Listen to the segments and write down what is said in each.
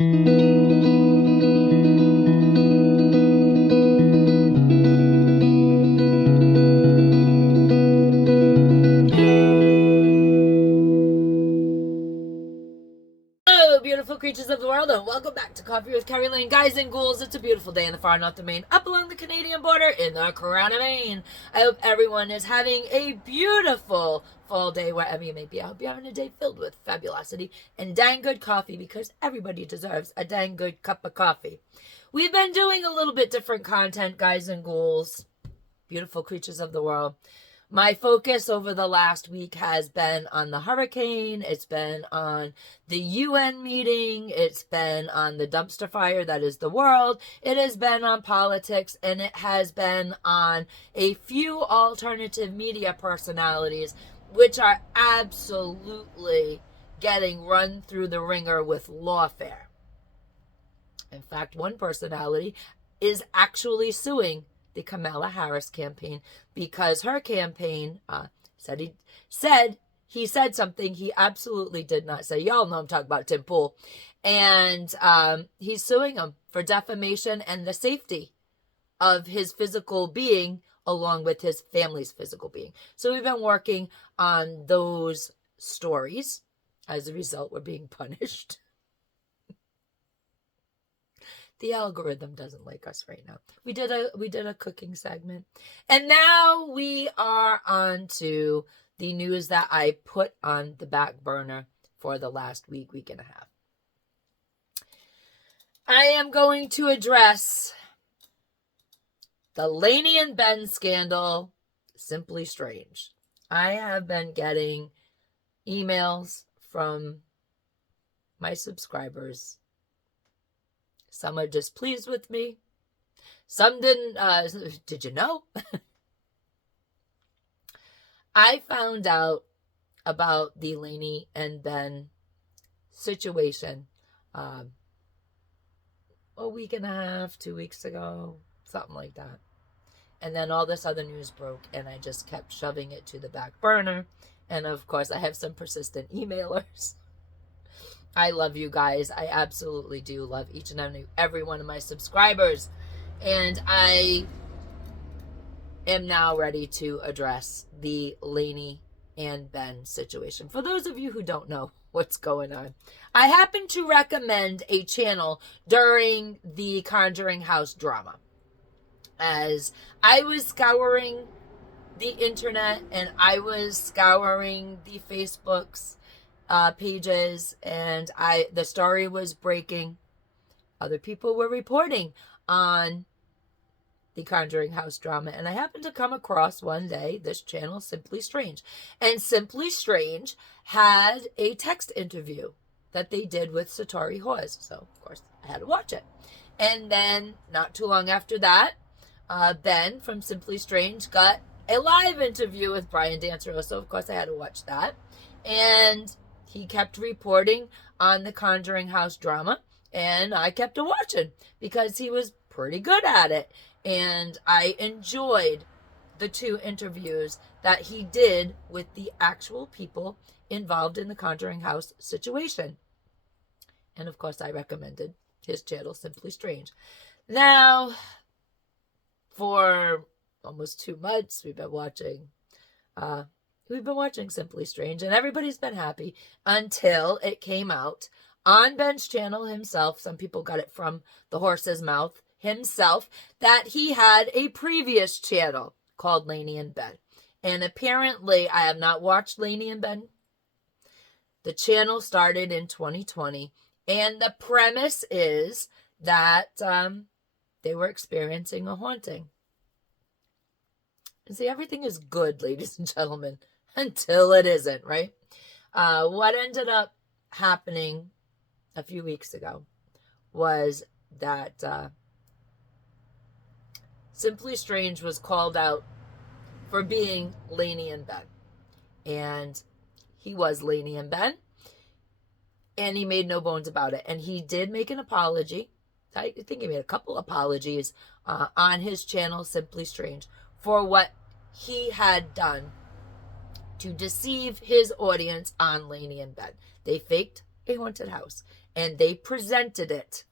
Beautiful creatures of the world, and welcome back to Coffee with Kerri-Lynn. Guys and ghouls, it's a beautiful day in the far north of Maine, up along the Canadian border in the Crown of Maine. I hope everyone is having a beautiful fall day wherever you may be. I hope you're having a day filled with fabulosity and dang good coffee, because everybody deserves a dang good cup of coffee. We've been doing a little bit different content, guys and ghouls, beautiful creatures of the world. My focus over the last week has been on the hurricane. It's been on the UN meeting. It's been on the dumpster fire that is the world. It has been on politics, and it has been on a few alternative media personalities, which are absolutely getting run through the ringer with lawfare. In fact, one personality is actually suing the Kamala Harris campaign because her campaign said something he absolutely did not say. Y'all know I'm talking about Tim Pool. And he's suing him for defamation and the safety of his physical being along with his family's physical being. So we've been working on those stories. As a result, we're being punished. The algorithm doesn't like us right now. We did a cooking segment. And now we are on to the news that I put on the back burner for the last week and a half. I am going to address the Laney and Ben scandal, Simply Strange. I have been getting emails from my subscribers. Some are displeased with me. Some didn't. Did you know? I found out about the Laney and Ben situation a week and a half, 2 weeks ago, something like that. And then all this other news broke, and I just kept shoving it to the back burner. And of course, I have some persistent emailers. I love you guys. I absolutely do love each and every one of my subscribers. And I am now ready to address the Laney and Ben situation. For those of you who don't know what's going on, I happened to recommend a channel during the Conjuring House drama. As I was scouring the internet and I was scouring the Facebooks, pages, and the story was breaking. Other people were reporting on the Conjuring House drama, and I happened to come across one day this channel, Simply Strange. And Simply Strange had a text interview that they did with Satori Hawes, so of course I had to watch it. And then not too long after that, Ben from Simply Strange got a live interview with Brian Dancero, so of course I had to watch that. And he kept reporting on the Conjuring House drama, and I kept watching because he was pretty good at it. And I enjoyed the two interviews that he did with the actual people involved in the Conjuring House situation. And of course, I recommended his channel, Simply Strange. Now, for almost 2 months, we've been watching Simply Strange, and everybody's been happy until it came out on Ben's channel himself. Some people got it from the horse's mouth himself, that he had a previous channel called Laney and Ben. And apparently, I have not watched Laney and Ben. The channel started in 2020, and the premise is that they were experiencing a haunting. And see, everything is good, ladies and gentlemen, until it isn't, right? What ended up happening a few weeks ago was that Simply Strange was called out for being Laney and Ben. And he was Laney and Ben. And he made no bones about it. And he did make an apology. I think he made a couple apologies on his channel, Simply Strange, for what he had done to deceive his audience on Laney and Ben. They faked a haunted house. And they presented it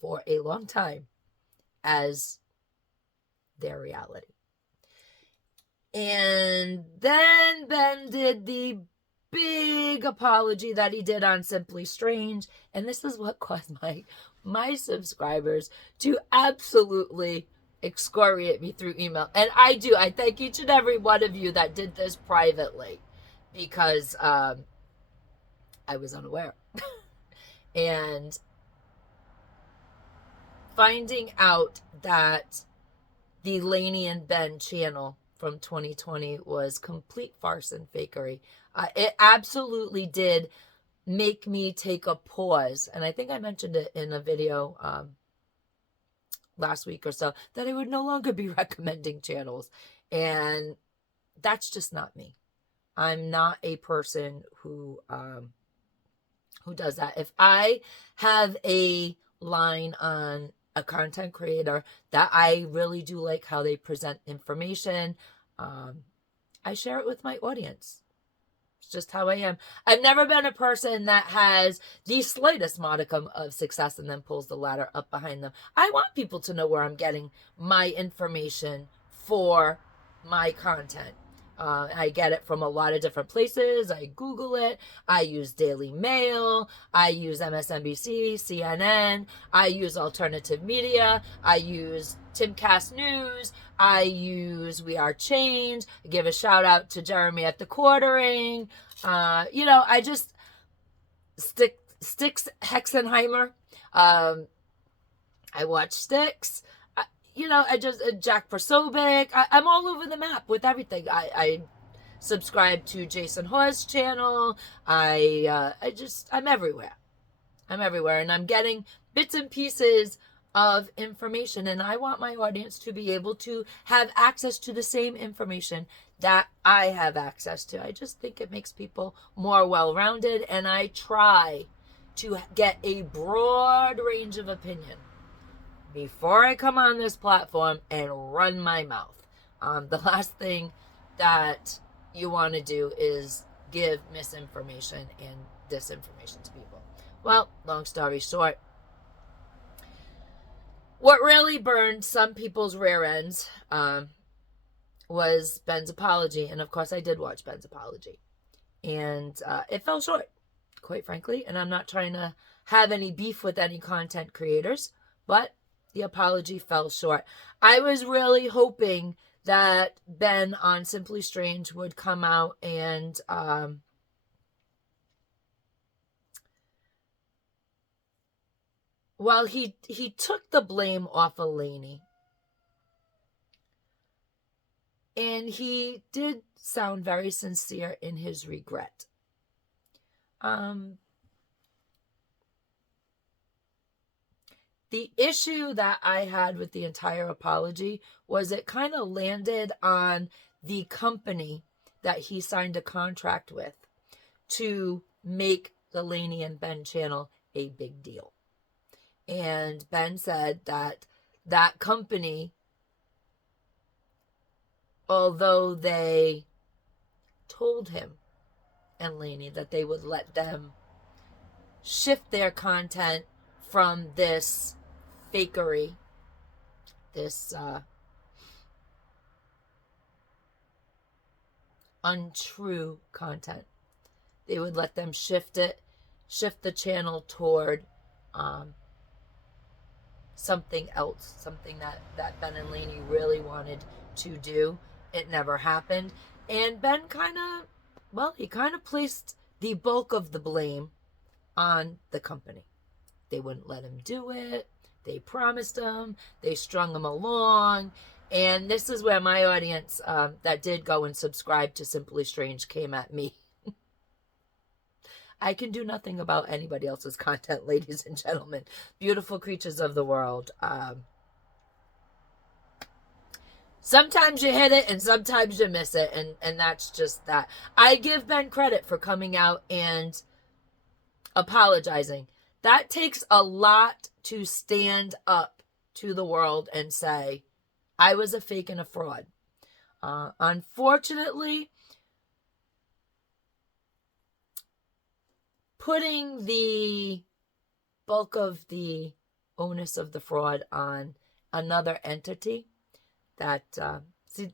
for a long time as their reality. And then Ben did the big apology that he did on Simply Strange. And this is what caused my subscribers to absolutely excoriate me through email. And I thank each and every one of you that did this privately, because I was unaware. And finding out that the Laney and Ben channel from 2020 was complete farce and fakery, it absolutely did make me take a pause. And I think I mentioned it in a video last week or so, that I would no longer be recommending channels. And that's just not me. I'm not a person who does that. If I have a line on a content creator that I really do like how they present information, I share it with my audience. It's just how I am. I've never been a person that has the slightest modicum of success and then pulls the ladder up behind them. I want people to know where I'm getting my information for my content. I get it from a lot of different places. I Google it. I use Daily Mail. I use MSNBC, CNN. I use alternative media. I use Timcast News. I use We Are Change. I give a shout out to Jeremy at the Quartering. I just Sticks Hexenheimer. I watch Sticks. I just, Jack Persobic. I'm all over the map with everything. I subscribe to Jason Hawes' channel. I'm everywhere. I'm everywhere. And I'm getting bits and pieces of information. And I want my audience to be able to have access to the same information that I have access to. I just think it makes people more well-rounded. And I try to get a broad range of opinion before I come on this platform and run my mouth. The last thing that you want to do is give misinformation and disinformation to people. Well, long story short, what really burned some people's rear ends was Ben's apology. And of course, I did watch Ben's apology. And it fell short, quite frankly. And I'm not trying to have any beef with any content creators, but the apology fell short. I was really hoping that Ben on Simply Strange would come out and while he took the blame off of Laney, and he did sound very sincere in his regret. The issue that I had with the entire apology was it kind of landed on the company that he signed a contract with to make the Laney and Ben channel a big deal. And Ben said that that company, although they told him and Laney that they would let them shift their content from this fakery, this untrue content, they would let them shift the channel toward something else, something that Ben and Laney really wanted to do. It never happened. And Ben kind of placed the bulk of the blame on the company. They wouldn't let him do it. They promised him. They strung him along. And this is where my audience that did go and subscribe to Simply Strange came at me. I can do nothing about anybody else's content, ladies and gentlemen. Beautiful creatures of the world. Sometimes you hit it and sometimes you miss it. And that's just that. I give Ben credit for coming out and apologizing. That takes a lot to stand up to the world and say, I was a fake and a fraud. Unfortunately, putting the bulk of the onus of the fraud on another entity that, see,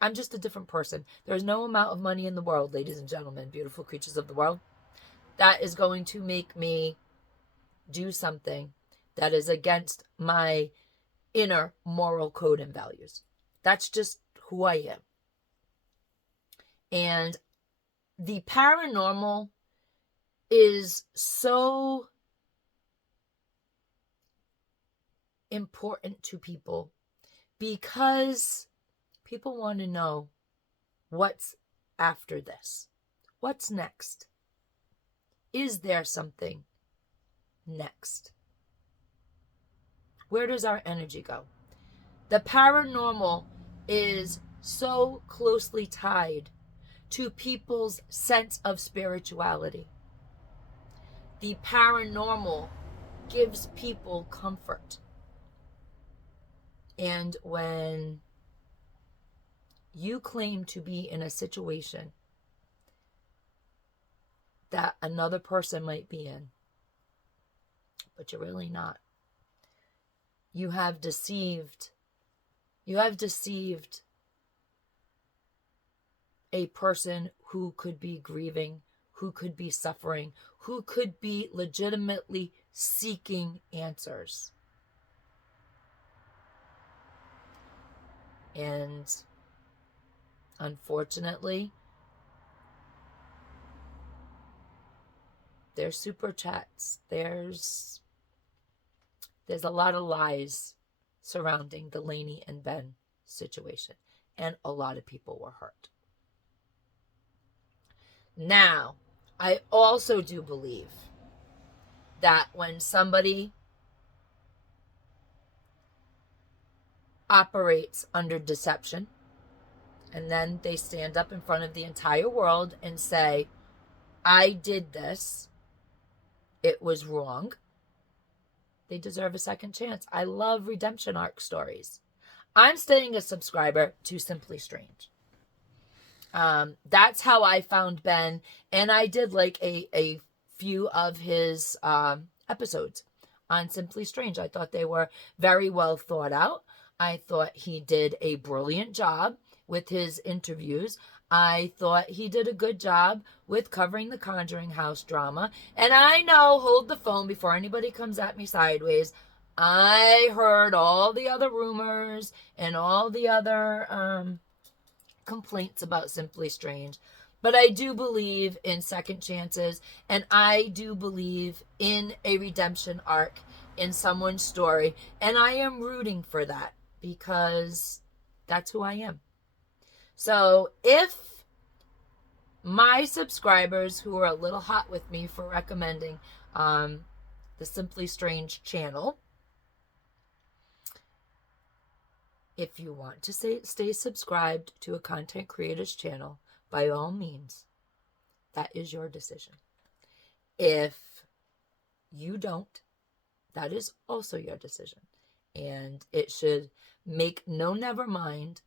I'm just a different person. There's no amount of money in the world, ladies and gentlemen, beautiful creatures of the world, that is going to make me do something that is against my inner moral code and values. That's just who I am. And the paranormal is so important to people because people want to know what's after this. What's next? Is there something next? Where does our energy go? The paranormal is so closely tied to people's sense of spirituality. The paranormal gives people comfort. And when you claim to be in a situation that another person might be in, but you're really not, you have deceived a person who could be grieving, who could be suffering, who could be legitimately seeking answers. And unfortunately, there's super chats. There's a lot of lies surrounding the Laney and Ben situation. And a lot of people were hurt. Now, I also do believe that when somebody operates under deception, and then they stand up in front of the entire world and say, I did this, it was wrong, they deserve a second chance. I love redemption arc stories. I'm staying a subscriber to Simply Strange. That's how I found Ben, and I did like a few of his episodes on Simply Strange. I thought they were very well thought out. I thought he did a brilliant job with his interviews. I thought he did a good job with covering the Conjuring House drama. And I know, hold the phone before anybody comes at me sideways, I heard all the other rumors and all the other complaints about Simply Strange. But I do believe in second chances, and I do believe in a redemption arc in someone's story. And I am rooting for that because that's who I am. So if my subscribers who are a little hot with me for recommending the Simply Strange channel, if you want to stay subscribed to a content creator's channel, by all means, that is your decision. If you don't, that is also your decision. And it should make no never mind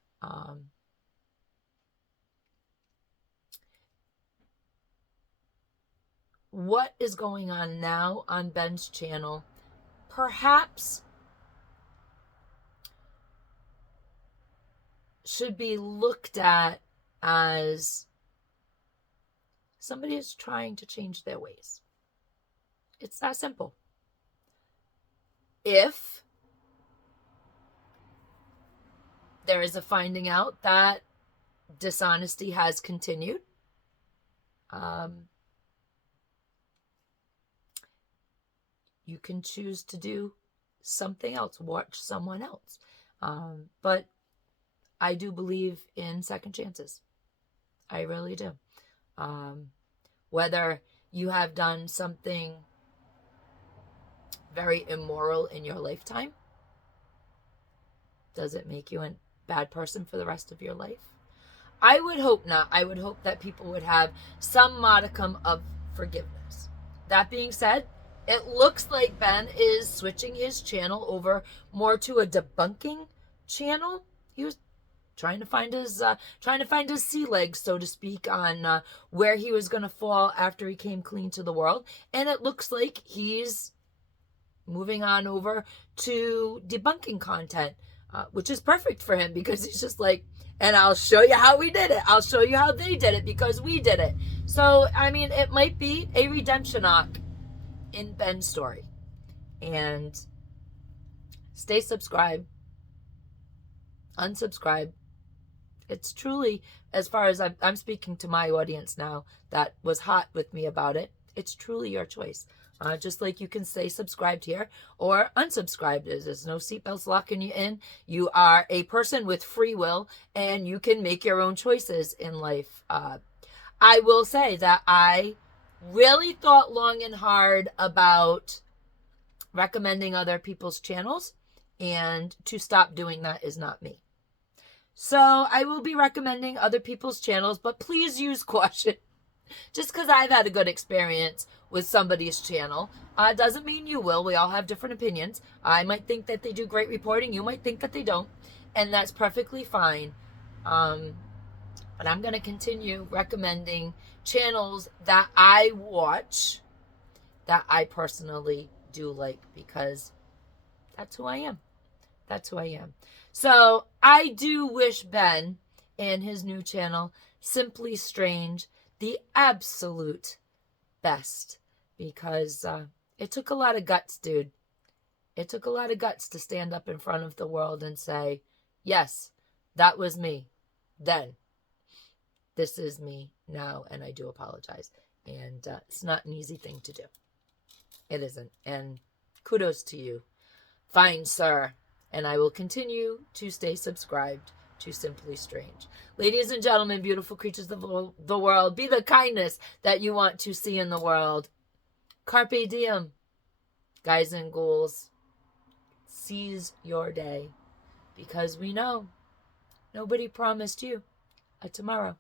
what is going on now on Ben's channel. Perhaps should be looked at as somebody is trying to change their ways. It's that simple. If there is a finding out that dishonesty has continued, you can choose to do something else, watch someone else. But I do believe in second chances. I really do. Whether you have done something very immoral in your lifetime, does it make you a bad person for the rest of your life? I would hope not. I would hope that people would have some modicum of forgiveness. That being said, it looks like Ben is switching his channel over more to a debunking channel. trying to find his sea legs, so to speak, on where he was going to fall after he came clean to the world. And it looks like he's moving on over to debunking content, which is perfect for him, because he's just like, and I'll show you how we did it. I'll show you how they did it, because we did it. So, I mean, it might be a redemption arc in Ben's story. And stay subscribed, unsubscribe. It's truly, as far as I'm speaking to my audience now that was hot with me about it, it's truly your choice. Just like you can stay subscribed here or unsubscribed. There's no seatbelts locking you in. You are a person with free will, and you can make your own choices in life. I will say that I really thought long and hard about recommending other people's channels, and to stop doing that is not me. So I will be recommending other people's channels, but please use caution. Just because I've had a good experience with somebody's channel doesn't mean you will. We all have different opinions. I might think that they do great reporting. You might think that they don't. And that's perfectly fine. But I'm going to continue recommending channels that I watch, that I personally do like, because that's who I am. That's who I am. So I do wish Ben and his new channel, Simply Strange, the absolute best, because it took a lot of guts, dude. It took a lot of guts to stand up in front of the world and say, yes, that was me then. This is me now, and I do apologize. And it's not an easy thing to do. It isn't. And kudos to you, fine sir. And I will continue to stay subscribed to Simply Strange. Ladies and gentlemen, beautiful creatures of the world, be the kindness that you want to see in the world. Carpe diem, guys and ghouls. Seize your day, because we know nobody promised you a tomorrow.